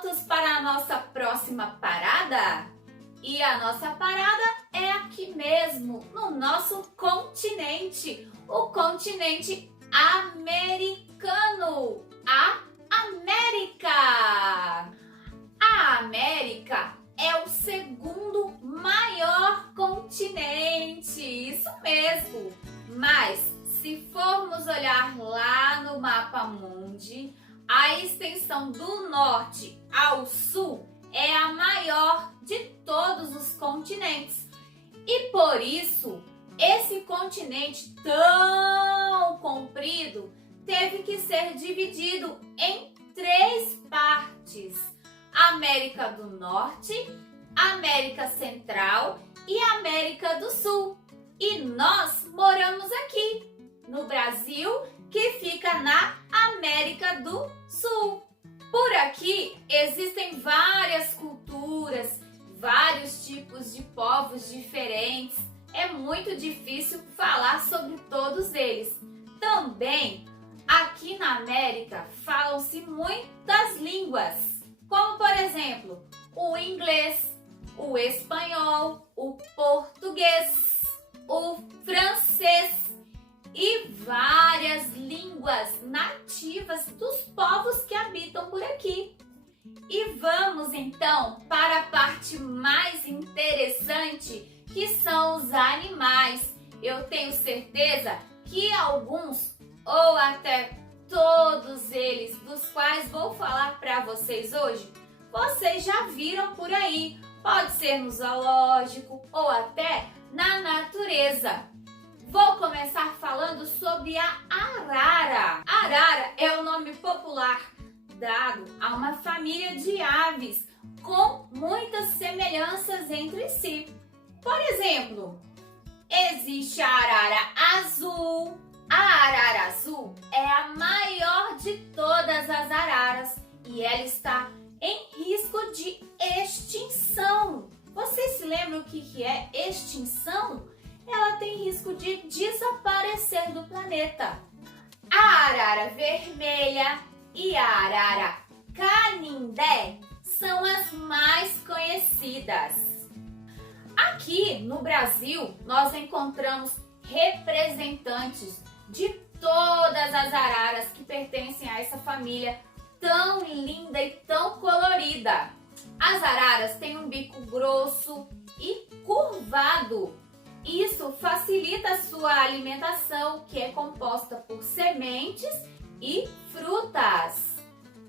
prontos para a nossa próxima parada? E a nossa parada é aqui mesmo, no nosso continente, o continente americano, a América. A América é o segundo maior continente, isso mesmo. Mas se formos olhar lá no mapa mundi, a extensão do norte ao sul é a maior de todos os continentes. E por isso, esse continente tão comprido teve que ser dividido em 3 partes: América do Norte, América Central e América do Sul. E nós moramos aqui, no Brasil, que fica na América do Sul. Por aqui existem várias culturas, vários tipos de povos diferentes. É muito difícil falar sobre todos eles. Também, aqui na América, falam-se muitas línguas, como por exemplo, o inglês, o espanhol, o português, o francês e várias línguas nativas dos povos que habitam por aqui. E vamos então para a parte mais interessante, que são os animais. Eu tenho certeza que alguns ou até todos eles dos quais vou falar para vocês hoje, vocês já viram por aí. Pode ser no zoológico ou até na natureza. Vou começar falando sobre a arara. Arara é o nome popular dado a uma família de aves com muitas semelhanças entre si. Por exemplo, existe a arara azul. A arara azul é a maior de todas as araras e ela está em risco de extinção. Vocês se lembram o que é extinção? Ela tem risco de desaparecer do planeta. A arara vermelha e a arara canindé são as mais conhecidas. Aqui no Brasil, nós encontramos representantes de todas as araras que pertencem a essa família tão linda e tão colorida. As araras têm um bico grosso e curvado. Isso facilita a sua alimentação, que é composta por sementes e frutas.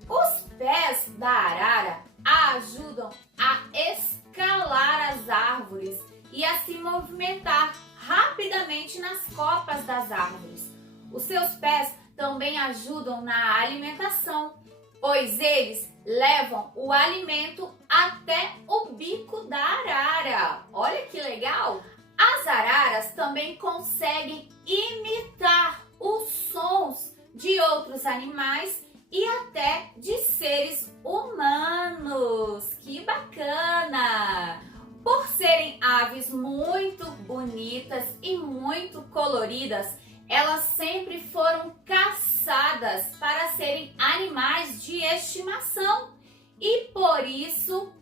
Os pés da arara ajudam a escalar as árvores e a se movimentar rapidamente nas copas das árvores. Os seus pés também ajudam na alimentação, pois eles levam o alimento até o bico da arara. Olha que legal! As araras também conseguem imitar os sons de outros animais e até de seres humanos. Que bacana! Por serem aves muito bonitas e muito coloridas, elas sempre foram caçadas para serem animais de estimação e por isso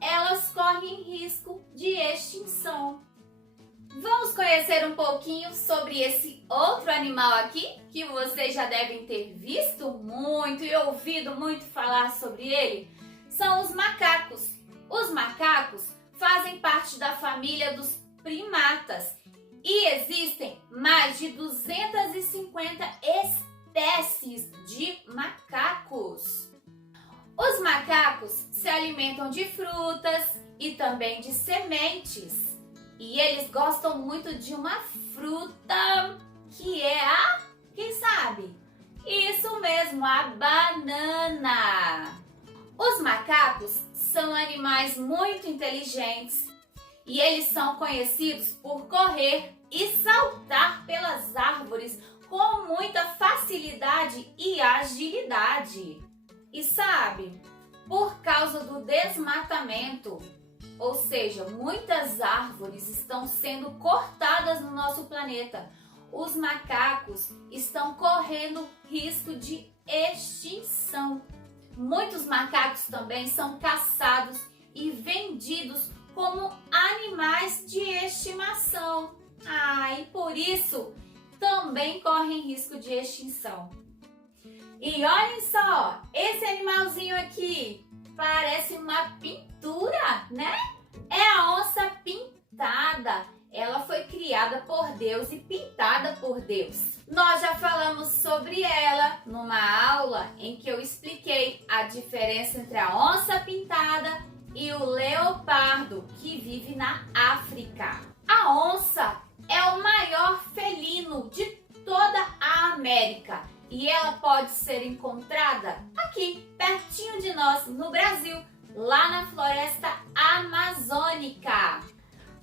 elas correm risco de extinção. Vamos conhecer um pouquinho sobre esse outro animal aqui, que vocês já devem ter visto muito e ouvido muito falar sobre ele. São os macacos. Os macacos fazem parte da família dos primatas e existem mais de 250 espécies de macacos. Os macacos se alimentam de frutas e também de sementes. E eles gostam muito de uma fruta que é a, quem sabe? Isso mesmo, a banana. Os macacos são animais muito inteligentes e eles são conhecidos por correr e saltar pelas árvores com muita facilidade e agilidade. E sabe, por causa do desmatamento, ou seja, muitas árvores estão sendo cortadas no nosso planeta. Os macacos estão correndo risco de extinção. Muitos macacos também são caçados e vendidos como animais de estimação. E por isso também correm risco de extinção. E olhem só, esse animalzinho aqui parece uma pintura, né? É a onça pintada. Ela foi criada por Deus e pintada por Deus. Nós já falamos sobre ela numa aula em que eu expliquei a diferença entre a onça pintada e o leopardo, que vive na África. A onça é o maior felino de toda a América e ela pode ser encontrada aqui, pertinho de nós, no Brasil, lá na floresta amazônica.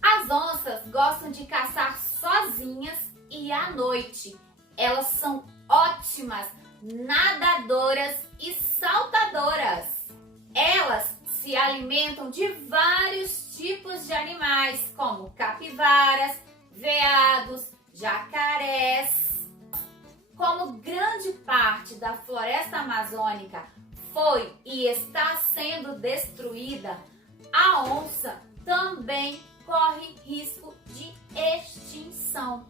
As onças gostam de caçar sozinhas e à noite. Elas são ótimas nadadoras e saltadoras. Elas se alimentam de vários tipos de animais, como capivaras, veados, jacarés. Como grande parte da floresta amazônica foi e está sendo destruída, a onça também corre risco de extinção.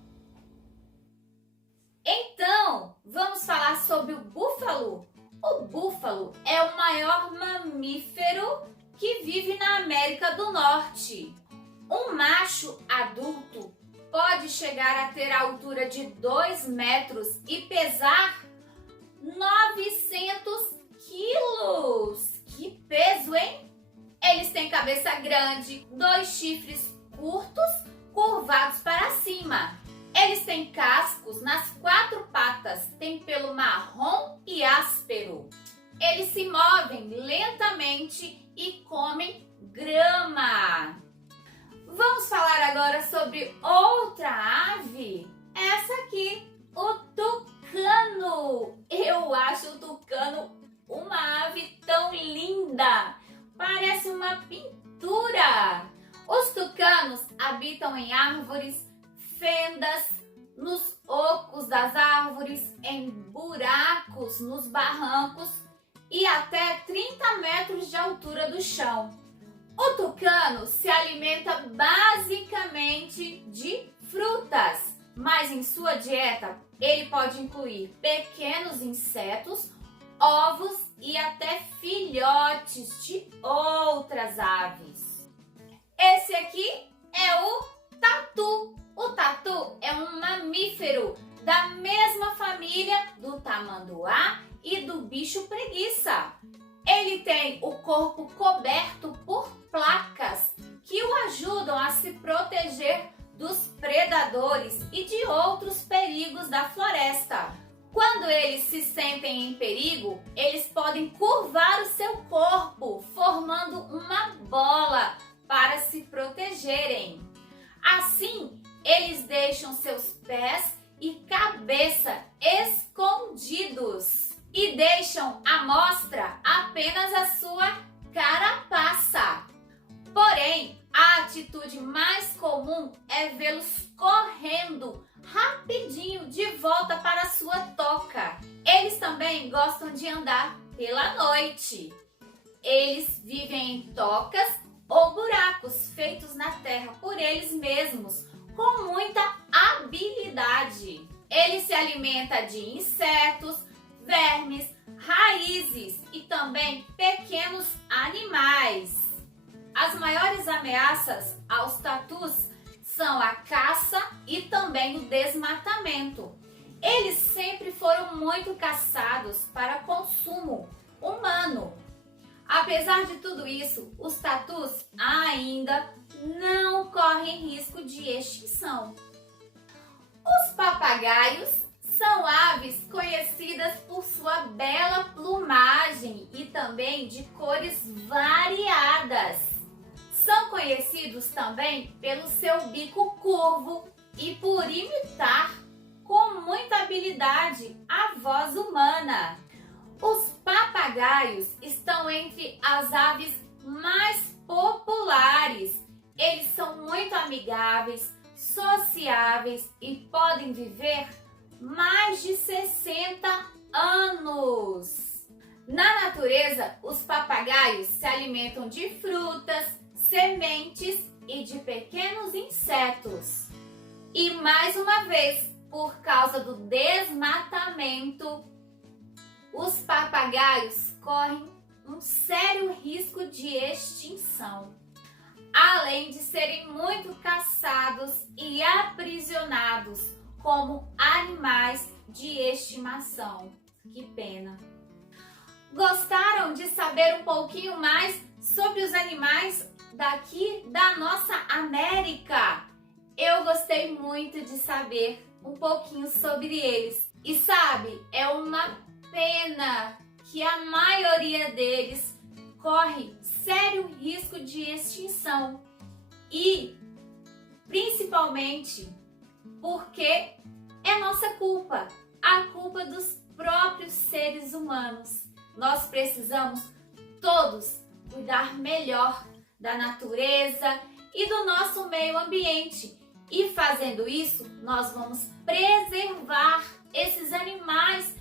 Então, vamos falar sobre o búfalo. O búfalo é o maior mamífero que vive na América do Norte. Um macho adulto pode chegar a ter a altura de 2 metros e pesar 900 quilos. Que peso, hein? Eles têm cabeça grande, 2 chifres curtos, curvados para cima. Eles têm cascos nas 4 patas, têm pelo marrom e áspero. Eles se movem lentamente e comem grama. Vamos falar agora sobre outra ave. Essa aqui, o tucano. Eu acho o tucano uma ave tão linda. Parece uma pintura. Os tucanos habitam em árvores, fendas, nos ocos das árvores, em buracos, nos barrancos e até 30 metros de altura do chão. O tucano se alimenta basicamente de frutas, mas em sua dieta ele pode incluir pequenos insetos, ovos e até filhotes de outras aves. Esse aqui é o tatu. O tatu é um mamífero da mesma família do tamanduá e do bicho preguiça. Ele tem o corpo coberto por placas que o ajudam a se proteger dos predadores e de outros perigos da floresta. Quando eles se sentem em perigo, eles podem curvar o seu corpo, formando uma bola para se protegerem. Assim, eles deixam seus pés e cabeça escondidos e deixam à mostra apenas a sua carapaça. Porém, a atitude mais comum é vê-los correndo rapidinho de volta para a sua toca. Eles também gostam de andar pela noite. Eles vivem em tocas ou buracos feitos na terra por eles mesmos, com muita habilidade. Ele se alimenta de insetos, vermes, raízes e também pequenos animais. As maiores ameaças aos tatus são a caça e também o desmatamento. Eles sempre foram muito caçados para consumo humano. Apesar de tudo isso, os tatus ainda não correm risco de extinção. Os papagaios são aves conhecidas por sua bela plumagem e também de cores variadas. São conhecidos também pelo seu bico curvo e por imitar com muita habilidade a voz humana. Os papagaios estão entre as aves mais populares. Eles são muito amigáveis, sociáveis e podem viver mais de 60 anos. Na natureza, os papagaios se alimentam de frutas, sementes e de pequenos insetos. E mais uma vez, por causa do desmatamento, os papagaios correm um sério risco de extinção, além de serem muito caçados e aprisionados como animais de estimação. Que pena! Gostaram de saber um pouquinho mais sobre os animais daqui da nossa América? Eu gostei muito de saber um pouquinho sobre eles. E sabe, é uma pena que a maioria deles corre sério risco de extinção. E principalmente porque é nossa culpa, a culpa dos próprios seres humanos. Nós precisamos todos cuidar melhor da natureza e do nosso meio ambiente. E fazendo isso, nós vamos preservar esses animais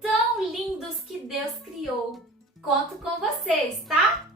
tão lindos que Deus criou. Conto com vocês, tá?